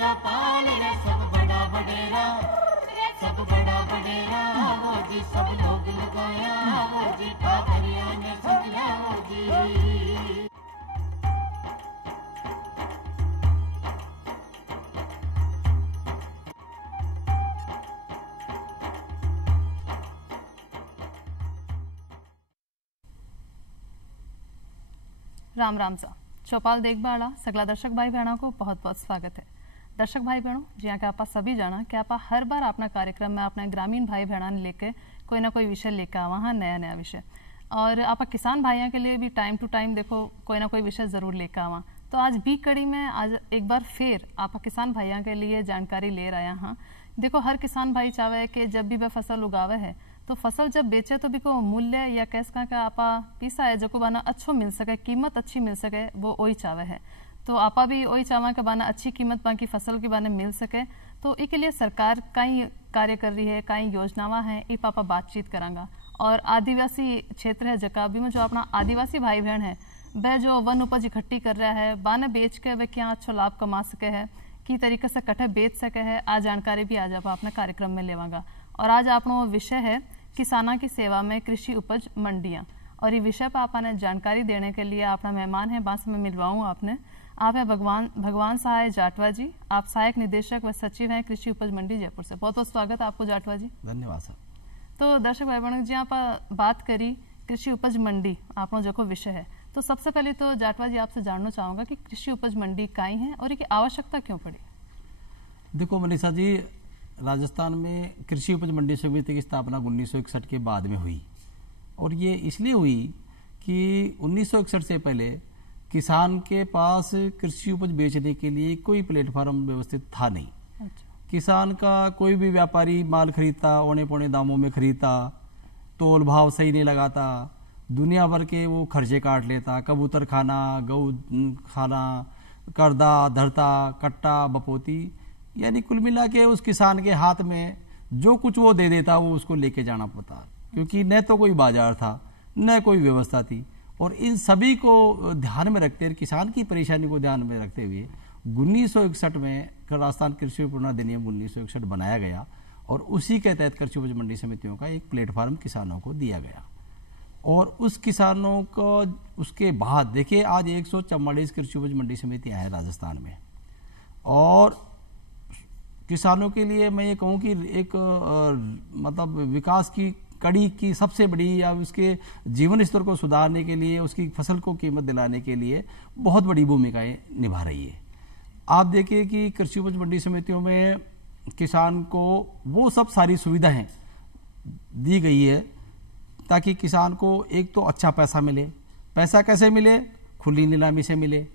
चौपाल रे सब बड़ा बडेरा, सब बड़ा बडेरा वो जी, सब लोग लगाया वो जी, पादरिया ने संगला वो जी। राम राम सा चौपाल देख बाड़ा सगला दर्शक भाई बहनों को बहुत बहुत स्वागत है। दर्शक भाई बहनों, जिया कि आप सभी जाना कि आप हर बार अपना कार्यक्रम में अपने ग्रामीण भाई बहना ने लेके कोई ना कोई विषय लेकर आवा हाँ, नया नया विषय। और आप किसान भाइयों के लिए भी टाइम टू टाइम देखो कोई ना कोई विषय ज़रूर लेकर आवा। तो आज भी कड़ी में आज एक बार फिर आप किसान भाइयों के लिए जानकारी ले रहा हाँ। देखो हर किसान भाई चाहे कि जब भी वह फसल उगावे है तो फसल जब बेचे तो भी को मूल्य या कैस का आपा पीसा है जो को बाना अच्छो मिल सके, कीमत अच्छी मिल सके, वो वही चावे है। तो आपा भी वही चावा के बाना अच्छी कीमत बाकी फसल के बाने मिल सके। तो इसके लिए सरकार कई कार्य कर रही है, कई योजनावां हैं, ई पापा बातचीत करांगा। और आदिवासी क्षेत्र है जका भी में जो अपना आदिवासी भाई बहन है वह जो वन उपज इकट्ठी कर रहा है बाने बेच के वह क्या अच्छा लाभ कमा सके है, की तरीके से कट्ठे बेच सके है, आज जानकारी भी आज आप अपने कार्यक्रम में लेवांगा। और आज आपनो विषय है किसाना की सेवा में कृषि उपज मंडियां। और ये विषय पर आपने जानकारी देने के लिए अपना मेहमान है बांस में मिलवाऊँ आपने। आप हैं भगवान सहाय जाटवा जी, आप सहायक निदेशक व सचिव हैं कृषि उपज मंडी जयपुर से। बहुत बहुत स्वागत है आपको जाटवा जी। धन्यवाद सर। तो दर्शक भाई बहनों जी, आप बात करी कृषि उपज मंडी आपनो जो विषय है, तो सबसे पहले तो जाटवा जी आपसे जानना चाहूंगा कि कृषि उपज मंडी काई है और इसकी आवश्यकता क्यों पड़ी? देखो मनीषा जी, राजस्थान में कृषि उपज मंडी समिति की स्थापना 1961 के बाद में हुई। और ये इसलिए हुई कि 1961 से पहले किसान के पास कृषि उपज बेचने के लिए कोई प्लेटफार्म व्यवस्थित था नहीं। अच्छा। किसान का कोई भी व्यापारी माल खरीदता औने पौने दामों में खरीदता, तोल भाव सही नहीं लगाता, दुनिया भर के वो खर्चे काट लेता, कबूतर खाना, गऊ खाना, करदा धरता, कट्टा बपोती, यानी कुल मिला के उस किसान के हाथ में जो कुछ वो दे देता वो उसको लेके जाना पड़ता, क्योंकि न तो कोई बाजार था न कोई व्यवस्था थी। और इन सभी को ध्यान में रखते हुए, किसान की परेशानी को ध्यान में रखते हुए 1961 में राजस्थान कृषि विपणन अधिनियम 1961 बनाया गया और उसी के तहत कृषि उपज मंडी समितियों का एक प्लेटफार्म किसानों को दिया गया। और उस किसानों को उसके बाद देखिए आज 144 कृषि उपज मंडी समितियां हैं राजस्थान में। और किसानों के लिए मैं ये कहूँ कि एक मतलब विकास की कड़ी की सबसे बड़ी या उसके जीवन स्तर को सुधारने के लिए, उसकी फसल को कीमत दिलाने के लिए बहुत बड़ी भूमिकाएं निभा रही है। आप देखिए कि कृषि उपज मंडी समितियों में किसान को वो सब सारी सुविधाएं दी गई है ताकि किसान को एक तो अच्छा पैसा मिले। पैसा कैसे मिले? खुली नीलामी से मिले,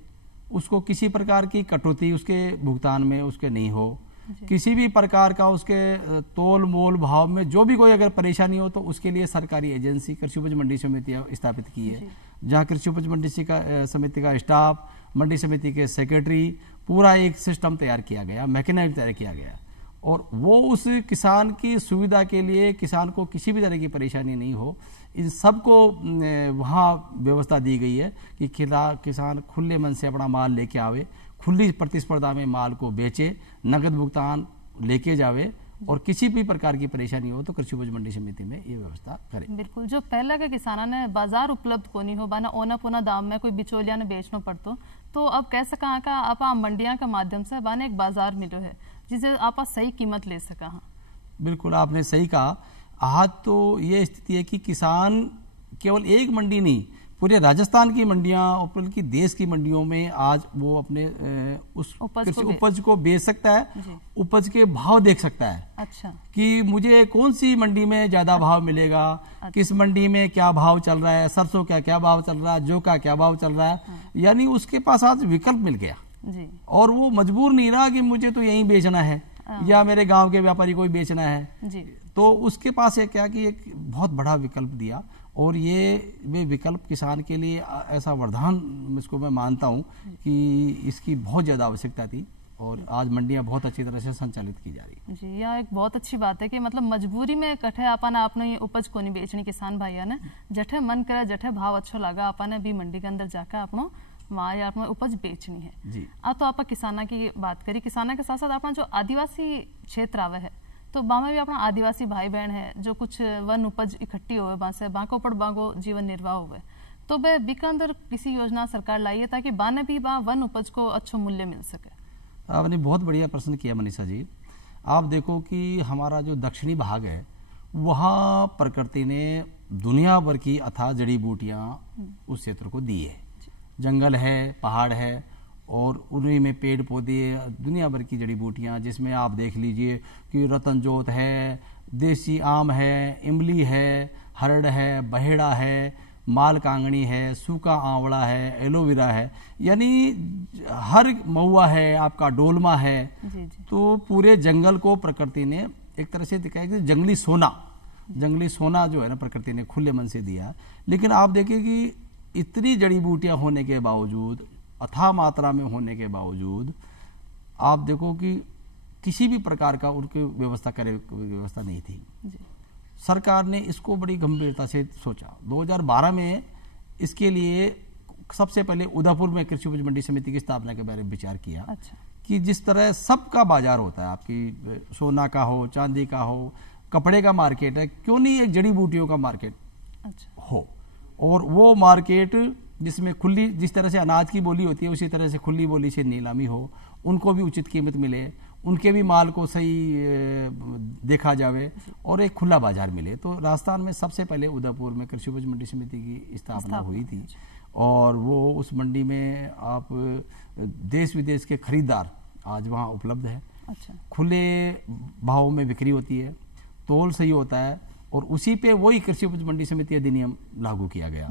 उसको किसी प्रकार की कटौती उसके भुगतान में उसके नहीं हो, किसी भी प्रकार का उसके तोल मोल भाव में जो भी कोई अगर परेशानी हो तो उसके लिए सरकारी एजेंसी कृषि उपज मंडी समिति स्थापित की है, जहाँ कृषि उपज मंडी समिति का स्टाफ, मंडी समिति के सेक्रेटरी, पूरा एक सिस्टम तैयार किया गया, मैकेनिज्म तैयार किया गया। और वो उस किसान की सुविधा के लिए, किसान को किसी भी तरह की परेशानी नहीं हो, इन सबको वहाँ व्यवस्था दी गई है कि किसान खुले मन से अपना माल लेके आवे, खुली प्रतिस्पर्धा में माल को बेचे, नगद भुगतान लेके जावे और किसी भी प्रकार की परेशानी हो तो कृषि उपज मंडी समिति में ये व्यवस्था करें। बिल्कुल, जो पहले के किसाना ने बाजार उपलब्ध को नहीं हो बाना ओना पुना दाम में कोई बिचौलिया ने बेचना पड़तो, तो अब कैसे कहाँ का आप मंडिया के माध्यम से बाने एक बाजार मिलो है जिसे आप सही कीमत ले सका। हाँ बिल्कुल, आपने सही कहा। आज तो ये स्थिति है कि किसान केवल एक मंडी नहीं, पूरे राजस्थान की मंडियां और बल्कि देश की मंडियों में आज वो अपने उस उपज को बेच सकता है, उपज के भाव देख सकता है। अच्छा। कि मुझे कौन सी मंडी में ज्यादा भाव मिलेगा, अच्छा। किस मंडी में क्या भाव चल रहा है, सरसों का क्या भाव चल रहा है, जौ का क्या भाव चल रहा है। हाँ। यानी उसके पास आज विकल्प मिल गया जी। और वो मजबूर नहीं रहा कि मुझे तो यहीं बेचना है या मेरे गांव के व्यापारी को ही बेचना है जी। तो उसके पास है क्या कि एक बहुत बड़ा विकल्प दिया। और ये वे विकल्प किसान के लिए ऐसा वरदान इसको मैं मानता हूँ कि इसकी बहुत ज़्यादा आवश्यकता थी और आज मंडियाँ बहुत अच्छी तरह से संचालित की जा रही है जी। यह एक बहुत अच्छी बात है कि मतलब मजबूरी में कठे अपना आपने ये उपज को नहीं बेचनी किसान भाइयों ने, जठे मन करे जठे भाव अच्छा लगा अपने भी मंडी के अंदर जाकर अपनो वहाँ या अपना उपज बेचनी है जी। तो आप किसाना की बात करी, किसाना के साथ साथ अपना जो आदिवासी क्षेत्र आवे है तो वहाँ में भी अपना आदिवासी भाई बहन है जो कुछ वन उपज इकट्ठी हुए वहाँ से बाको पड़ बागो जीवन निर्वाह हुए, तो वह बीका अंदर किसी योजना सरकार लाई है ताकि बाने भी वहाँ वन उपज को अच्छा मूल्य मिल सके? आपने बहुत बढ़िया प्रश्न किया मनीषा जी। आप देखो कि हमारा जो दक्षिणी भाग है वहाँ प्रकृति ने दुनिया भर की अथाह जड़ी बूटियाँ उस क्षेत्र को दी है। जंगल है, पहाड़ है और उन्हीं में पेड़ पौधे, दुनिया भर की जड़ी बूटियाँ, जिसमें आप देख लीजिए कि रतन जोत है, देसी आम है, इमली है, हरड़ है, बहेड़ा है, माल कांगनी है, सूखा आंवला है, एलोवेरा है, यानी हर महुआ है, आपका डोलमा है। जी। तो पूरे जंगल को प्रकृति ने एक तरह से दिखाया कि जंगली सोना जो है ना प्रकृति ने खुले मन से दिया। लेकिन आप देखिए कि इतनी जड़ी बूटियां होने के बावजूद, अथाह मात्रा में होने के बावजूद, आप देखो कि किसी भी प्रकार का उनकी व्यवस्था नहीं थी। जी। सरकार ने इसको बड़ी गंभीरता से सोचा। 2012 में इसके लिए सबसे पहले उदयपुर में कृषि उपज मंडी समिति की स्थापना के बारे में विचार किया। अच्छा। कि जिस तरह सबका बाजार होता है, आपकी सोना का हो, चांदी का हो, कपड़े का मार्केट है, क्यों नहीं एक जड़ी बूटियों का मार्केट हो। और वो मार्केट जिसमें खुली, जिस तरह से अनाज की बोली होती है उसी तरह से खुली बोली से नीलामी हो, उनको भी उचित कीमत मिले, उनके भी माल को सही देखा जावे और एक खुला बाजार मिले। तो राजस्थान में सबसे पहले उदयपुर में कृषि उपज मंडी समिति की स्थापना हुई थी। और वो उस मंडी में आप देश विदेश के खरीदार आज वहाँ उपलब्ध है। अच्छा। खुले भाव में बिक्री होती है, तोल सही होता है और उसी पे वही कृषि उपज मंडी समिति अधिनियम लागू किया गया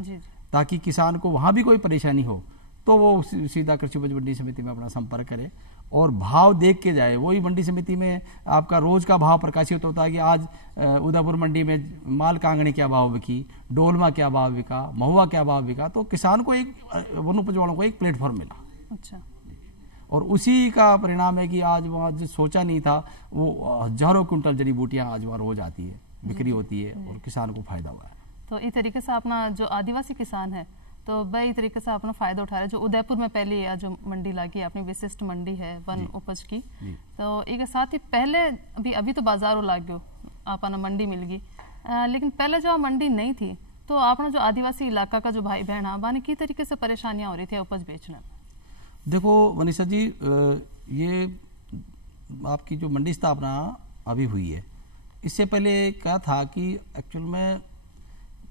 ताकि किसान को वहाँ भी कोई परेशानी हो तो वो सीधा कृषि उपज मंडी समिति में अपना संपर्क करे और भाव देख के जाए। वही मंडी समिति में आपका रोज का भाव प्रकाशित होता है कि आज उदयपुर मंडी में माल कांगड़ी क्या भाव बिकी, डोलमा क्या भाव बिका, महुआ क्या भाव बिका। तो किसान को एक, वन उपज वालों को एक प्लेटफॉर्म मिला। अच्छा। और उसी का परिणाम है कि आज वहाँ जो सोचा नहीं था वो हजारों कुंटल जड़ी बूटियाँ आज वहाँ रोज आती है, बिक्री होती है और किसान को फायदा हुआ है। तो इस तरीके से अपना जो आदिवासी किसान है तो वही तरीके से अपना फायदा उठा रहे। जो उदयपुर में पहले या जो मंडी लगी अपनी विशिष्ट मंडी है वन उपज की, तो एक साथ ही पहले अभी तो बाजार लग गयो, अपना मंडी मिल गई, लेकिन पहले जो मंडी नहीं थी तो अपना जो आदिवासी इलाका का जो भाई बहन है वाने की तरीके से परेशानियां हो रही थी उपज बेचने में? देखो मनीषा जी, ये आपकी जो मंडी स्थापना अभी हुई है, इससे पहले क्या था कि एक्चुअल में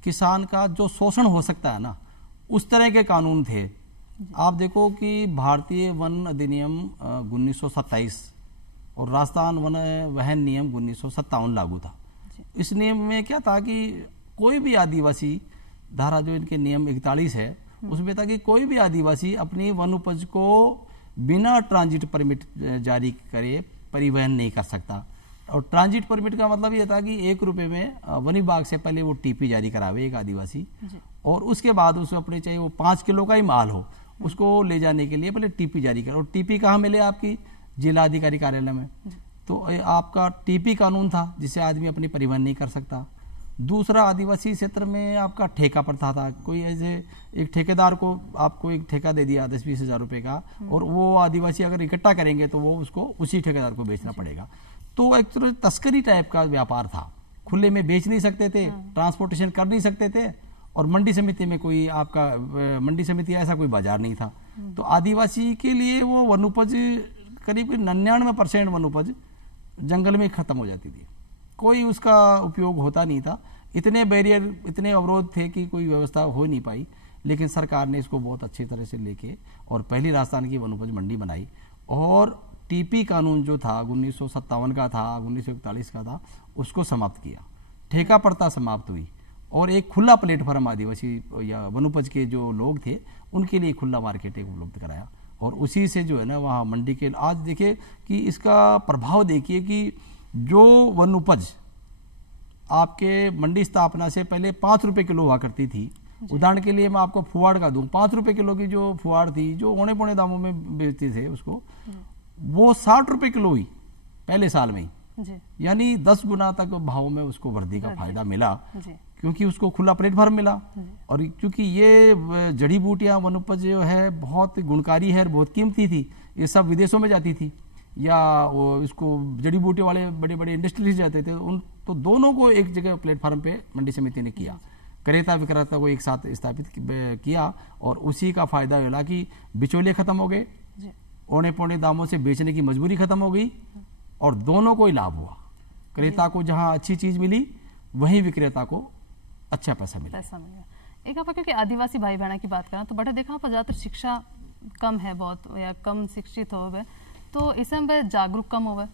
किसान का जो शोषण हो सकता है ना, उस तरह के कानून थे। आप देखो कि भारतीय वन अधिनियम 1927 और राजस्थान वन वहन नियम 1957 लागू था। इस नियम में क्या था कि कोई भी आदिवासी, धारा जो इनके नियम 41 है उसमें था कि कोई भी आदिवासी अपनी वन उपज को बिना ट्रांजिट परमिट जारी करे परिवहन नहीं कर सकता। और ट्रांजिट परमिट का मतलब ये था कि 1 रुपए में वन विभाग से पहले वो टीपी जारी करावे एक आदिवासी, और उसके बाद उसको अपने चाहिए वो 5 किलो का ही माल हो, उसको ले जाने के लिए पहले टीपी जारी करो। और टीपी कहाँ मिले? आपकी जिला अधिकारी कार्यालय में। तो आपका टीपी कानून था जिससे आदमी अपनी परिवहन नहीं कर सकता। दूसरा, आदिवासी क्षेत्र में आपका ठेका प्रथा था। कोई ऐसे एक ठेकेदार को आपको एक ठेका दे दिया 10-20 हज़ार रुपए का, और वो आदिवासी अगर इकट्ठा करेंगे तो वो उसको उसी ठेकेदार को बेचना पड़ेगा। तो एक तरह तस्करी टाइप का व्यापार था, खुले में बेच नहीं सकते थे, ट्रांसपोर्टेशन कर नहीं सकते थे, और मंडी समिति में कोई आपका मंडी समिति ऐसा कोई बाजार नहीं था। तो आदिवासी के लिए वो वन उपज करीब 99% वन उपज जंगल में खत्म हो जाती थी, कोई उसका उपयोग होता नहीं था। इतने बैरियर, इतने अवरोध थे कि कोई व्यवस्था हो नहीं पाई। लेकिन सरकार ने इसको बहुत अच्छी तरह से लेके और पहली राजस्थान की वन उपज मंडी बनाई, और टीपी कानून जो था 1957 का था, 1941 का था, उसको समाप्त किया। ठेका प्रथा समाप्त हुई और एक खुला प्लेटफॉर्म आदिवासी या वन उपज के जो लोग थे उनके लिए खुला मार्केट एक उपलब्ध कराया। और उसी से जो है ना वहाँ मंडी के आज देखिए कि इसका प्रभाव देखिए कि जो वन उपज आपके मंडी स्थापना से पहले 5 रुपए किलो हुआ करती थी। उदाहरण के लिए मैं आपको फुआड़ का दूं, 5 रुपए किलो की जो फुआड़ थी, जो औने पौने दामों में बेचते थे उसको, वो 60 रुपए किलो हुई पहले साल में ही। यानी 10 गुना तक भाव में उसको वृद्धि का फायदा मिला, क्योंकि उसको खुला प्लेटफॉर्म मिला। और क्योंकि ये जड़ी बूटियां वनोपज जो है बहुत गुणकारी है और बहुत कीमती थी, ये सब विदेशों में जाती थी या वो इसको जड़ी बूटी वाले बड़े बड़े इंडस्ट्रीज जाते थे, उन तो दोनों को एक जगह प्लेटफॉर्म पे मंडी समिति ने किया, क्रेता विक्रेता को एक साथ स्थापित किया और उसी का फायदा मिला कि बिचौलिए खत्म हो गए, औने पौने दामों से बेचने की मजबूरी खत्म हो गई और दोनों को ही लाभ हुआ। क्रेता को जहां अच्छी चीज मिली वहीं विक्रेता को अच्छा पैसा मिला। एक आप क्योंकि आदिवासी भाई बहना की बात करें तो बटे देखा आप ज्यादातर शिक्षा कम है बहुत या कम शिक्षित हो गए तो इसमें जागरूक कम हो गए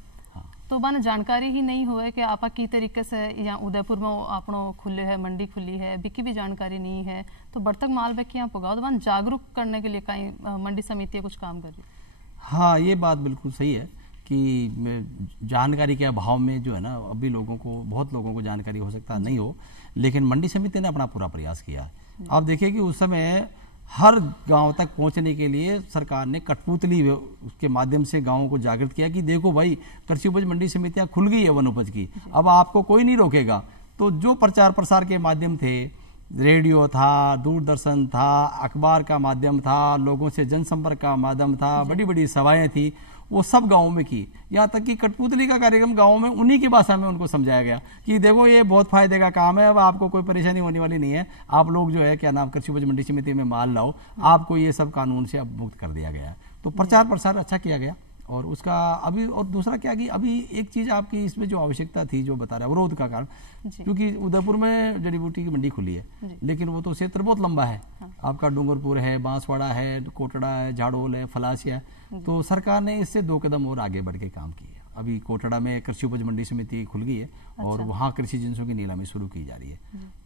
तो बाने जानकारी ही नहीं हुए कि आपा की तरीके से यहाँ उदयपुर में आपनो खुले है मंडी खुली है बिकी भी जानकारी नहीं है तो बर्तक माल बेक यहाँ पुगाओ तो बाने जागरूक करने के लिए कहीं मंडी समिति कुछ काम कर रही है। हाँ, ये बात बिल्कुल सही है कि जानकारी के अभाव में जो है ना अभी बहुत लोगों को जानकारी हो सकता नहीं हो, लेकिन मंडी समिति ने अपना पूरा प्रयास किया। आप देखिए कि उस समय हर गांव तक पहुंचने के लिए सरकार ने कठपुतली उसके माध्यम से गांवों को जागृत किया कि देखो भाई कृषि उपज मंडी समितियां खुल गई है वन उपज की, अब आपको कोई नहीं रोकेगा। तो जो प्रचार प्रसार के माध्यम थे, रेडियो था, दूरदर्शन था, अखबार का माध्यम था, लोगों से जनसंपर्क का माध्यम था, बड़ी बड़ी सभाएं थी, वो सब गांवों में की। यहाँ तक कि कठपुतली का कार्यक्रम गांवों में उन्हीं की भाषा में उनको समझाया गया कि देखो ये बहुत फायदे का काम है, अब आपको कोई परेशानी होने वाली नहीं है, आप लोग जो है क्या नाम कृषि उपज मंडी समिति में माल लाओ, आपको ये सब कानून से अब मुक्त कर दिया गया है। तो प्रचार प्रसार अच्छा किया गया और उसका अभी और दूसरा क्या कि अभी एक चीज आपकी इसमें जो आवश्यकता थी जो बता रहा है अवरोध का कारण, क्योंकि उदयपुर में जड़ी बूटी की मंडी खुली है लेकिन वो तो क्षेत्र बहुत लंबा है। आपका डूंगरपुर है, बांसवाड़ा है, कोटड़ा है, झाड़ोल है, फलासिया है। तो सरकार ने इससे 2 कदम और आगे बढ़ के काम किया। अभी कोटड़ा में कृषि उपज मंडी समिति खुल गई है और वहाँ कृषि जिन्सों की नीलामी शुरू की जा रही है।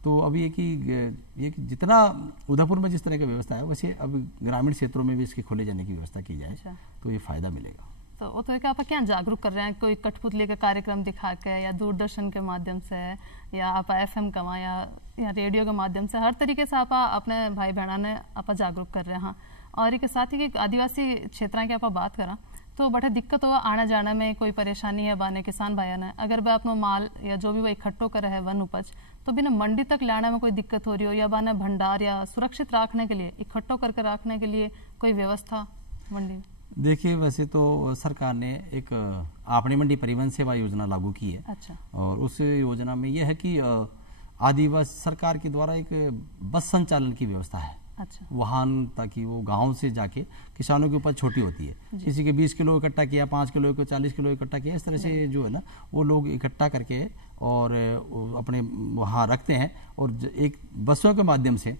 तो अभी ये कि जितना उदयपुर में जिस तरह की व्यवस्था है वैसे अब ग्रामीण क्षेत्रों में भी इसके खोले जाने की व्यवस्था की जाए तो ये फायदा मिलेगा। तो वो तो है कि आप क्या जागरूक कर रहे हैं, कोई कठपुतली का कार्यक्रम दिखा के या दूरदर्शन के माध्यम से या आप FM कमा या रेडियो के माध्यम से हर तरीके से आप अपने भाई बहना ने आप जागरूक कर रहे हैं। और एक साथ ही आदिवासी क्षेत्र की आप बात करा तो बड़े दिक्कत हो आने जाने में कोई परेशानी है बाने किसान भाइयों ने, अगर वह अपना माल या जो भी वो इकट्ठो कर है वन उपज तो बिना मंडी तक लाने में कोई दिक्कत हो रही हो या बाने भंडार या सुरक्षित रखने के लिए इकट्ठो करके रखने के लिए कोई व्यवस्था मंडी? देखिए वैसे तो सरकार ने एक आपणी मंडी परिवहन सेवा योजना लागू की है। अच्छा। और उस योजना में यह है कि आदिवासी सरकार के द्वारा एक बस संचालन की व्यवस्था है। अच्छा। वाहन ताकि वो गांव से जाके किसानों की उपज छोटी होती है, किसी के 20 किलो इकट्ठा किया, 5 किलो को 40 किलो इकट्ठा किया, इस तरह से जो है ना वो लोग इकट्ठा करके और अपने वहाँ रखते हैं और एक बसों के माध्यम से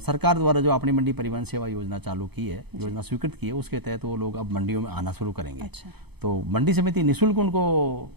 सरकार द्वारा जो अपनी मंडी परिवहन सेवा योजना चालू की है, योजना स्वीकृत की है, उसके तहत वो लोग अब मंडियों में आना शुरू करेंगे। अच्छा। तो मंडी समिति निःशुल्क उनको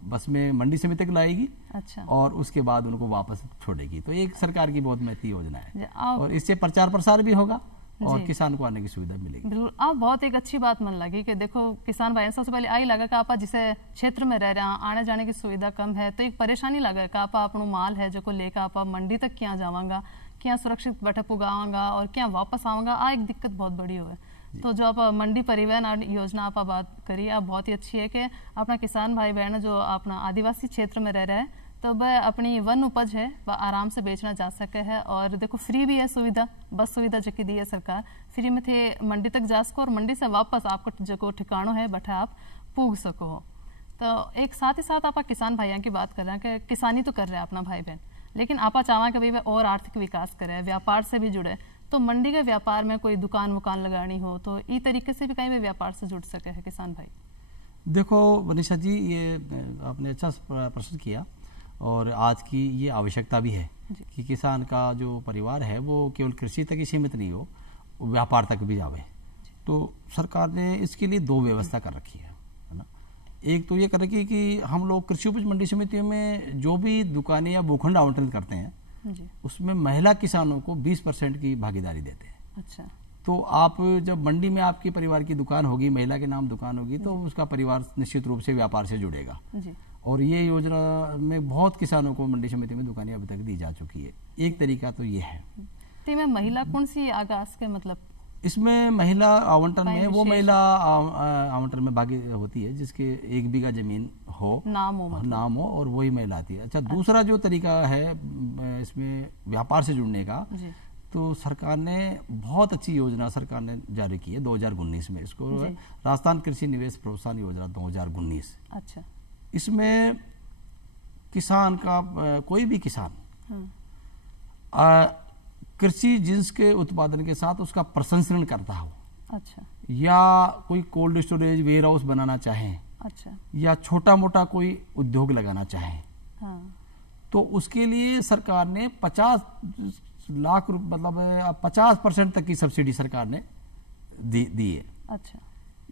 बस में मंडी समिति तक लाएगी। अच्छा। और उसके बाद उनको वापस छोड़ेगी। तो एक सरकार की बहुत महत्वपूर्ण योजना है और इससे प्रचार प्रसार भी होगा और किसान को आने की सुविधा मिलेगी। बिल्कुल, आप बहुत एक अच्छी बात मन लगी कि देखो किसान भाई सबसे पहले आई लगा कि आप जिसे क्षेत्र में रह रहे हैं आने जाने की सुविधा कम है तो एक परेशानी लगा कि आप अपनो माल है जो को लेकर आप मंडी तक क्या जावांगा, क्या सुरक्षित बैठे पुगावांगा और क्या वापस आवांगा, आ एक दिक्कत बहुत बड़ी हुई। तो जो आप मंडी परिवहन योजना आप बात करी आप बहुत ही अच्छी है कि अपना किसान भाई बहन जो अपना आदिवासी क्षेत्र में रह रहे हैं तो वह अपनी वन उपज है वह आराम से बेचना जा सके है। और देखो फ्री भी है सुविधा, बस सुविधा जो दी है सरकार, फ्री में थे मंडी तक जा सको और मंडी से वापस आपको जो ठिकानो है बैठे आप पूग सको हो। तो एक साथ ही साथ आप किसान भाइयों की बात कर रहे हैं कि किसानी तो कर रहे हैं अपना भाई बहन, लेकिन आप चाहें कि भाई वह और आर्थिक विकास करे, व्यापार से भी जुड़े, तो मंडी के व्यापार में कोई दुकान वुकान लगानी हो तो इस तरीके से भी कहीं भी व्यापार से जुड़ सके है किसान भाई। देखो वनिशा जी, ये आपने अच्छा प्रश्न किया और आज की ये आवश्यकता भी है कि किसान का जो परिवार है वो केवल कृषि तक ही सीमित नहीं हो, व्यापार तक भी जावे। तो सरकार ने इसके लिए 2 व्यवस्था कर रखी है ना। एक तो ये कर रखी है कि हम लोग कृषि उपज मंडी समितियों में जो भी दुकानें या भूखंड आवंटन करते हैं उसमें महिला किसानों को 20% की भागीदारी देते हैं। अच्छा। तो आप जब मंडी में आपके परिवार की दुकान होगी, महिला के नाम दुकान होगी, तो उसका परिवार निश्चित रूप से व्यापार से जुड़ेगा। और ये योजना में बहुत किसानों को मंडी समिति में दुकानें अभी तक दी जा चुकी है। एक तरीका तो ये है। तो में महिला कौन सी आगाज के मतलब इसमें महिला आवंटन में वो महिला आवंटन में भागी होती है जिसके 1 बीघा जमीन हो, नाम हो और वही महिला आती है। अच्छा, दूसरा जो तरीका है इसमें व्यापार से जुड़ने का, तो सरकार ने बहुत अच्छी योजना सरकार ने जारी की है 2019 में, इसको राजस्थान कृषि निवेश प्रोत्साहन योजना 2019। अच्छा, इसमें किसान का कोई भी किसान कृषि जिन्स के उत्पादन के साथ उसका प्रसंस्करण करता हो, अच्छा, या कोई कोल्ड स्टोरेज वेयर हाउस बनाना चाहें, अच्छा, या छोटा मोटा कोई उद्योग लगाना चाहें, हाँ, तो उसके लिए सरकार ने 50 लाख मतलब 50% तक की सब्सिडी सरकार ने दी है। अच्छा,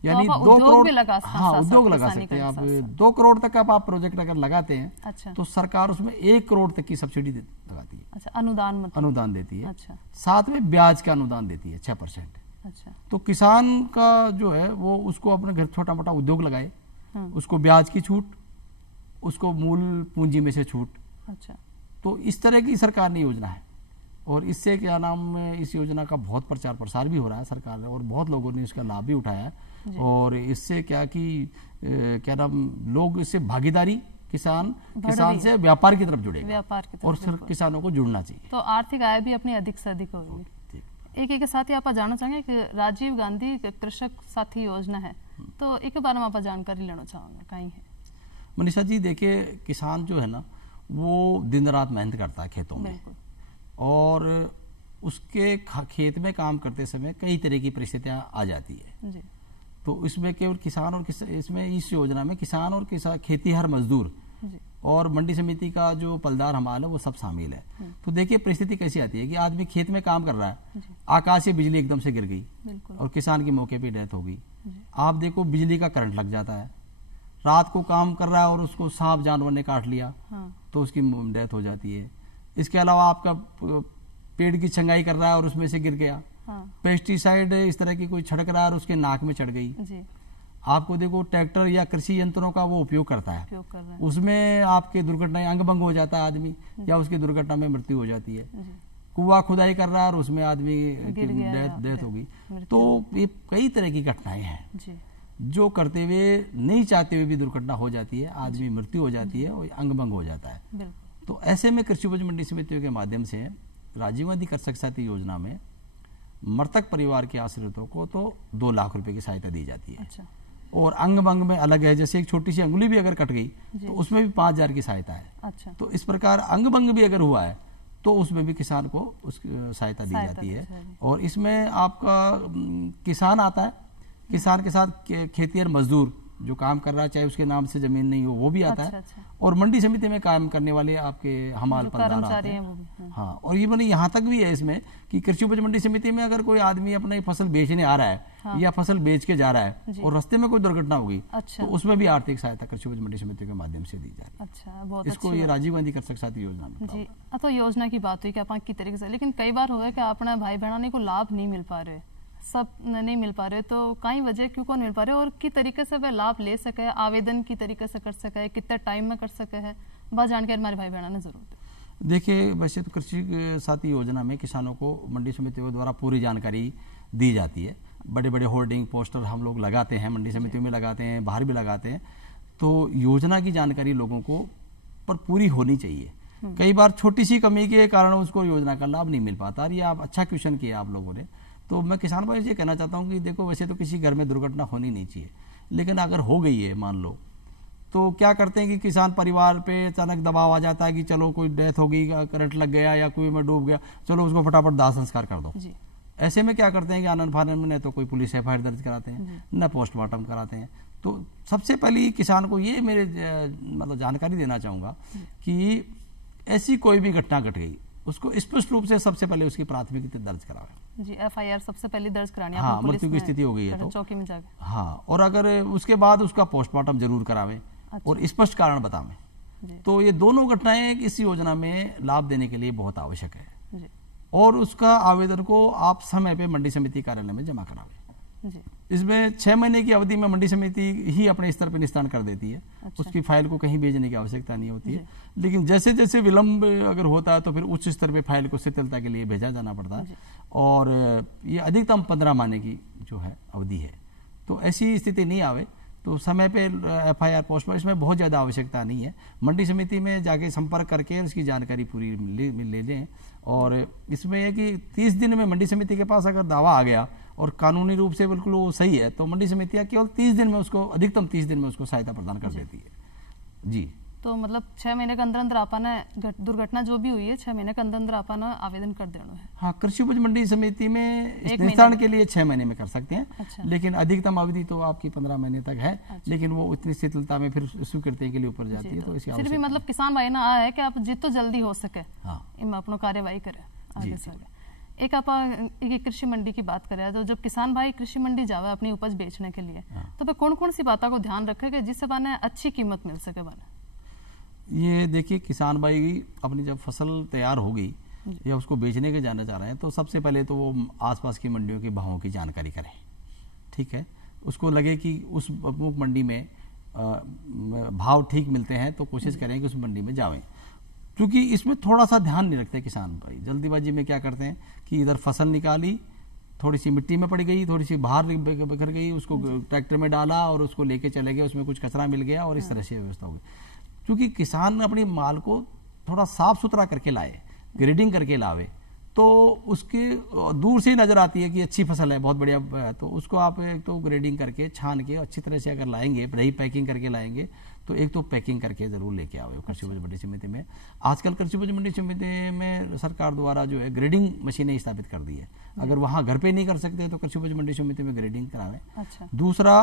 यानी तो 2 करोड़, हाँ, उद्योग लगा सकते हैं आप। 2 करोड़ तक आप प्रोजेक्ट अगर लगाते हैं, अच्छा, तो सरकार उसमें 1 करोड़ तक की सब्सिडी लगाती है। अच्छा, अनुदान देती है। अच्छा, साथ में ब्याज का अनुदान देती है 6%। अच्छा, तो किसान का जो है वो उसको अपने घर छोटा मोटा उद्योग लगाए, उसको ब्याज की छूट, उसको मूल पूंजी में से छूट। अच्छा, तो इस तरह की सरकार ने योजना है, और इससे क्या नाम है, इस योजना का बहुत प्रचार प्रसार भी हो रहा है सरकार ने, और बहुत लोगों ने इसका लाभ भी उठाया है। और इससे क्या कि क्या नाम, लोग इससे भागीदारी किसान से व्यापार की तरफ जुड़ेगा, और सिर्फ किसानों को जुड़ना चाहिए, तो आर्थिक आय भी अपनी अधिक से अधिक होगी। एक के साथ ही आप जानना चाहेंगे कि राजीव गांधी कृषक साथी योजना है, तो एक बार में आप जानकारी लेना चाहूंगा कहीं है। मनीषा जी, देखिए किसान जो है ना वो दिन रात मेहनत करता है खेतों में, और उसके खेत में काम करते समय कई तरह की परिस्थितियां आ जाती है जी। तो इसमें केवल किसान और इसमें इस योजना में किसान और खेतीहर मजदूर और मंडी समिति का जो पलदार हमाल है वो सब शामिल है। तो देखिए परिस्थिति कैसी आती है कि आदमी खेत में काम कर रहा है, आकाश से बिजली एकदम से गिर गई और किसान की मौके पे डेथ हो गई। आप देखो बिजली का करंट लग जाता है, रात को काम कर रहा है और उसको सांप जानवर ने काट लिया, तो उसकी डेथ हो जाती है। इसके अलावा आपका पेड़ की छंगाई कर रहा है और उसमें से गिर गया, पेस्टिसाइड इस तरह की कोई छिड़क रहा है और उसके नाक में चढ़ गई। आपको देखो ट्रैक्टर या कृषि यंत्रों का वो उपयोग करता है, उसमें आपके दुर्घटनाएं अंग भंग हो जाता है आदमी, या उसकी दुर्घटना में मृत्यु हो जाती है। कुआं खुदाई कर रहा है और उसमें आदमी की डेथ हो गई। तो ये कई तरह की घटनाएं हैं जो करते हुए नहीं चाहते हुए भी दुर्घटना हो जाती है, आदमी मृत्यु हो जाती है और अंग भंग हो जाता है। तो ऐसे में कृषि उपज मंडी समितियों के माध्यम से राजीव गांधी कृषक साथी योजना में मृतक परिवार के आश्रितों को तो 2 लाख रुपए की सहायता दी जाती है। अच्छा। और अंग भंग में अलग है, जैसे एक छोटी सी अंगुली भी अगर कट गई तो उसमें भी 5,000 की सहायता है। अच्छा। तो इस प्रकार अंग भंग भी अगर हुआ है तो उसमें भी किसान को उसकी सहायता दी जाती है। और इसमें आपका किसान आता है, किसान के साथ खेतीहर मजदूर जो काम कर रहा है, चाहे उसके नाम से जमीन नहीं हो, वो भी आता है। और मंडी समिति में काम करने वाले आपके हमाल पलदार आते हैं। हाँ, और ये मैंने यहाँ तक भी है इसमें कि कृषि उपज मंडी समिति में अगर कोई आदमी अपनी फसल बेचने आ रहा है या फसल बेच के जा रहा है और रास्ते में कोई दुर्घटना होगी, तो उसमें भी आर्थिक सहायता कृषि उपज मंडी समिति के माध्यम से दी जा रही है। अच्छा, बहुत इसको ये राजीव गांधी कृषक साथी योजना में जी। तो योजना की बात हुई कि आप की तरीके से, लेकिन कई बार हुआ है कि अपना भाई बहना को लाभ नहीं मिल पा रहे, सब नहीं मिल पा रहे, तो कई वजह क्यों को नहीं मिल पा रहे और किस तरीके से वह लाभ ले सके, आवेदन की तरीके से कर सके, कितने टाइम में कर सके है, बस जानकारी हमारे भाई बहना ने जरूर दे। देखिए, वैसे तो कृषि साथी योजना में किसानों को मंडी समितियों द्वारा पूरी जानकारी दी जाती है। बड़े बड़े होर्डिंग पोस्टर हम लोग लगाते हैं, मंडी समितियों में लगाते हैं, बाहर भी लगाते हैं। तो योजना की जानकारी लोगों को पर पूरी होनी चाहिए। कई बार छोटी सी कमी के कारण उसको योजना का लाभ नहीं मिल पाता। ये आप अच्छा क्वेश्चन किया आप लोगों ने। तो मैं किसान भाई से कहना चाहता हूँ कि देखो, वैसे तो किसी घर में दुर्घटना होनी नहीं चाहिए, लेकिन अगर हो गई है मान लो, तो क्या करते हैं कि किसान परिवार पे अचानक दबाव आ जाता है कि चलो कोई डेथ हो गई, करंट लग गया या कुएं में डूब गया, चलो उसको फटाफट दाह संस्कार कर दो। ऐसे में क्या करते हैं कि आनंद फानन में न तो कोई पुलिस एफआईआर दर्ज कराते हैं, न पोस्टमार्टम कराते हैं। तो सबसे पहले किसान को ये मेरे मतलब जानकारी देना चाहूँगा कि ऐसी कोई भी घटना घट गई, उसको स्पष्ट रूप से सबसे पहले उसकी प्राथमिकता दर्ज करावे जी। एफआईआर सबसे पहले दर्ज करानी है। हाँ, मृत्यु की स्थिति हो गई है तो चौकी में जाकर, हाँ, और अगर उसके बाद उसका पोस्टमार्टम जरूर करावे। अच्छा। और स्पष्ट कारण बतावें। तो ये दोनों घटनाएं इस योजना में लाभ देने के लिए बहुत आवश्यक है जी। और उसका आवेदन को आप समय पे मंडी समिति कार्यालय में जमा करावे जी। इसमें 6 महीने की अवधि में मंडी समिति ही अपने स्तर पर निस्तारण कर देती है। अच्छा। उसकी फाइल को कहीं भेजने की आवश्यकता नहीं होती है। लेकिन जैसे जैसे विलंब अगर होता है तो फिर उच्च स्तर पे फाइल को शिथिलता के लिए भेजा जाना पड़ता है। और ये अधिकतम 15 महीने की जो है अवधि है। तो ऐसी स्थिति नहीं आवे तो समय पे FIR पोस्ट पर इसमें बहुत ज़्यादा आवश्यकता नहीं है। मंडी समिति में जाके संपर्क करके उसकी जानकारी पूरी ले लें। और इसमें है कि 30 दिन में मंडी समिति के पास अगर दावा आ गया और कानूनी रूप से बिल्कुल वो सही है तो मंडी समितियाँ केवल 30 दिन में उसको, अधिकतम 30 दिन में उसको सहायता प्रदान कर देती है जी। तो मतलब 6 महीने के अंदर अंदर आपाना दुर्घटना जो भी हुई है 6 महीने के अंदर अंदर आपाना आवेदन कर देना है। हाँ, कृषि उपज मंडी समिति में इस निस्तारण के लिए 6 महीने में कर सकते हैं। अच्छा। लेकिन अधिकतम अवधि तो आपकी 15 महीने तक है। अच्छा। लेकिन वो उतनी शिथिलता में फिर स्वीकृति के लिए ऊपर जाती है। तो फिर भी मतलब किसान भाई ना आया है कि आप जितो जल्दी हो सके हाँ इनमें अपनो कार्यवाही करें आगे से आगे। एक आप एक कृषि मंडी की बात करें तो जब किसान भाई कृषि मंडी जावे अपनी उपज बेचने के लिए तो वे कौन कौन सी बातों को ध्यान रखेगा जिससे बने अच्छी कीमत मिल सके बने? ये देखिए, किसान भाई अपनी जब फसल तैयार हो गई या उसको बेचने के जाना चाह रहे हैं तो सबसे पहले तो वो आसपास की मंडियों के भावों की जानकारी करें। ठीक है, उसको लगे कि उस प्रमुख मंडी में भाव ठीक मिलते हैं तो कोशिश करें कि उस मंडी में जावें। क्योंकि इसमें थोड़ा सा ध्यान नहीं रखते किसान भाई, जल्दीबाजी में क्या करते हैं कि इधर फसल निकाली, थोड़ी सी मिट्टी में पड़ गई, थोड़ी सी बाहर बिखर गई, उसको ट्रैक्टर में डाला और उसको लेके चले गए, उसमें कुछ कचरा मिल गया और इस तरह से व्यवस्था हो गई। क्योंकि किसान अपनी माल को थोड़ा साफ सुथरा करके लाए, ग्रेडिंग करके लावे तो उसके दूर से ही नजर आती है कि अच्छी फसल है, बहुत बढ़िया। तो उसको आप एक तो ग्रेडिंग करके छान के अच्छी तरह से अगर लाएंगे, रही पैकिंग करके लाएंगे तो एक तो पैकिंग करके जरूर लेके आओ कृषि उपज मंडी समिति में। आजकल कृषि उपज मंडी समिति में सरकार द्वारा जो है ग्रेडिंग मशीनें स्थापित कर दी है। अगर वहाँ घर पे नहीं कर सकते तो कृषि उपज मंडी समिति में ग्रेडिंग करावें। अच्छा। दूसरा,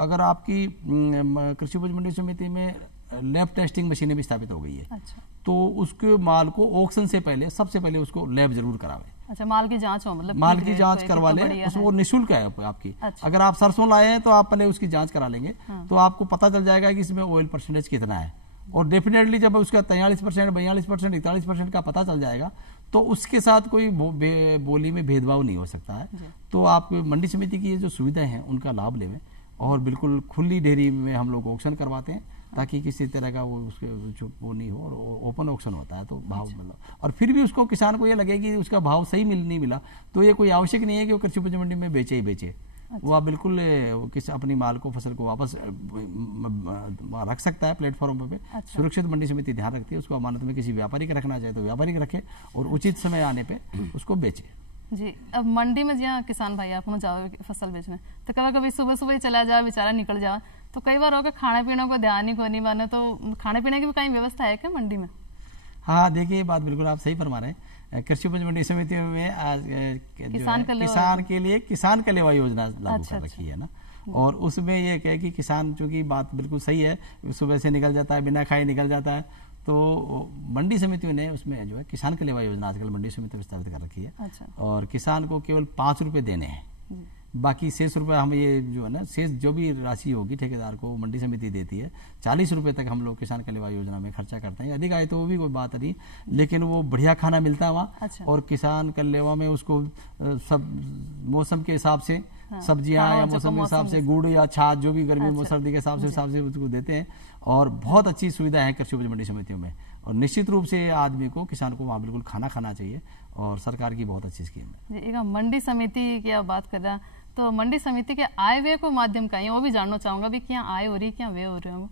अगर आपकी कृषि उपज मंडी समिति में लैब टेस्टिंग मशीनें भी स्थापित हो गई है। अच्छा। तो उसके माल को ऑक्शन से पहले सबसे पहले उसको लैब जरूर करावे। अच्छा, माल की जांच हो, मतलब माल की जांच करवा ले, उसको निःशुल्क है आपकी। अच्छा। अगर आप सरसों लाए हैं तो आप पहले उसकी जांच करा लेंगे। हाँ। तो आपको पता चल जाएगा कि इसमें ऑयल परसेंटेज कितना है। और डेफिनेटली जब उसका 43%, 42%, 41% का पता चल जाएगा तो उसके साथ कोई बोली में भेदभाव नहीं हो सकता है। तो आप मंडी समिति की ये जो सुविधाएं हैं उनका लाभ लेवें और बिल्कुल खुली डेयरी में हम लोग ऑक्शन करवाते हैं ताकि किसी तरह का वो उसके जो वो नहीं हो, और ओपन ऑक्शन होता है तो भाव मिला। और फिर भी उसको किसान को ये लगे कि उसका भाव सही नहीं मिला तो ये कोई आवश्यक नहीं है कि वो कृषि उपज मंडी में बेचे ही बेचे। वो आप बिल्कुल अपनी माल को, फसल को वापस रख सकता है प्लेटफॉर्म पे। अच्छा। सुरक्षित मंडी समिति ध्यान रखती है, उसको अमानत में किसी व्यापारी का रखना चाहे तो व्यापारी का रखे और उचित समय आने पे उसको बेचे जी। अब मंडी में जहाँ किसान भाई आप जाओ फसल बेचने तो कभी कभी सुबह सुबह ही चला जाओ, बेचारा निकल जाओ तो कई बार होगा खाने पीने को ध्यान ही को नहीं माने, तो खाने पीने की भी कहीं व्यवस्था है क्या मंडी में? हाँ, देखिए, ये बात बिल्कुल आप सही फरमा रहे हैं। कृषि उपज मंडी समिति में आज किसान के लिए किसान कलेवा योजना लागू कर रखी है ना। और उसमें ये है कि किसान, चूंकि बात बिल्कुल सही है, सुबह से निकल जाता है, बिना खाए निकल जाता है, तो मंडी समिति ने उसमें जो है किसान कलेवा योजना आजकल मंडी समिति में स्थापित कर रखी है। अच्छा। और किसान को केवल 5 रुपए देने हैं, बाकी शेष रुपए हम ये जो है ना, शेष जो भी राशि होगी ठेकेदार को मंडी समिति देती है। 40 रुपए तक हम लोग किसान कलेवा योजना में खर्चा करते हैं। अधिक आए तो वो भी कोई बात नहीं, लेकिन वो बढ़िया खाना मिलता है वहाँ। अच्छा। और किसान कलेवा में उसको सब मौसम के हिसाब से सब्जियां या मौसम के हिसाब से गुड़ या छाछ जो भी गर्मी सर्दी के हिसाब से उसको देते हैं। और बहुत अच्छी सुविधा है कृषि उपज मंडी समितियों में। और निश्चित रूप से आदमी को, किसान को वहाँ बिल्कुल खाना खाना चाहिए और सरकार की बहुत अच्छी स्कीम है। एक मंडी समिति की आप बात कर रहे हैं तो मंडी समिति के आय व्यय को माध्यम का है, वो भी जानना चाहूंगा भी क्या आय हो रही है, क्या व्यय हो रहे हैं?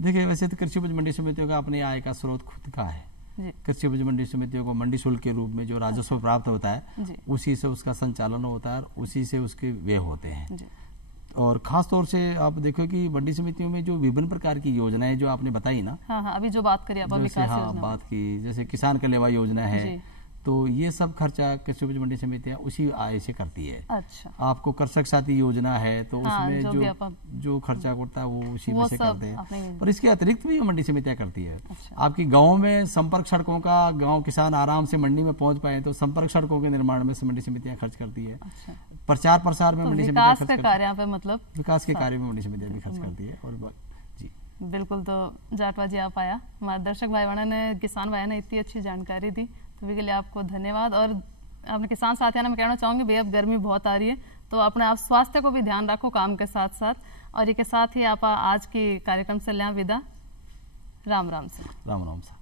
देखिए, वैसे तो कृषि उपज मंडी समितियों का अपने आय का स्रोत खुद का है। कृषि उपज मंडी समितियों को मंडी शुल्क के रूप में जो राजस्व प्राप्त होता है उसी से उसका संचालन होता है, उसी से उसके व्यय होते हैं। और खास तौर से आप देखो कि मंडी समितियों में जो विभिन्न प्रकार की योजनाएं जो आपने बताई ना। हाँ, अभी जो बात करी आप विकास योजना बात की, जैसे किसान कलेवा योजना है, तो ये सब खर्चा कृषि उपज मंडी समितियां उसी आय से करती है। अच्छा। आपको कृषक साथी योजना है तो उसमें जो खर्चा होता है वो उसी में से करते हैं। पर इसके अतिरिक्त भी मंडी समितियां करती है। अच्छा। आपकी गाँव में संपर्क सड़कों का, गाँव किसान आराम से मंडी में पहुंच पाए तो संपर्क सड़कों के निर्माण में मंडी समितियां खर्च करती है। अच्छा। प्रचार प्रसार में मंडी समितियां खर्च करती है, मतलब विकास के कार्य में मंडी समितियां भी खर्च करती है। और जी बिल्कुल, तो जाटवा जी आप आया, हमारे दर्शक भाई बहनों ने, किसान भाई ने इतनी अच्छी जानकारी दी तो के लिए आपको धन्यवाद। और अपने किसान साथियों मैं कहना चाहूँगी भैया अब गर्मी बहुत आ रही है तो अपने आप स्वास्थ्य को भी ध्यान रखो काम के साथ साथ। और ये के साथ ही आप आज की कार्यक्रम से लें विदा। राम राम से। राम राम से।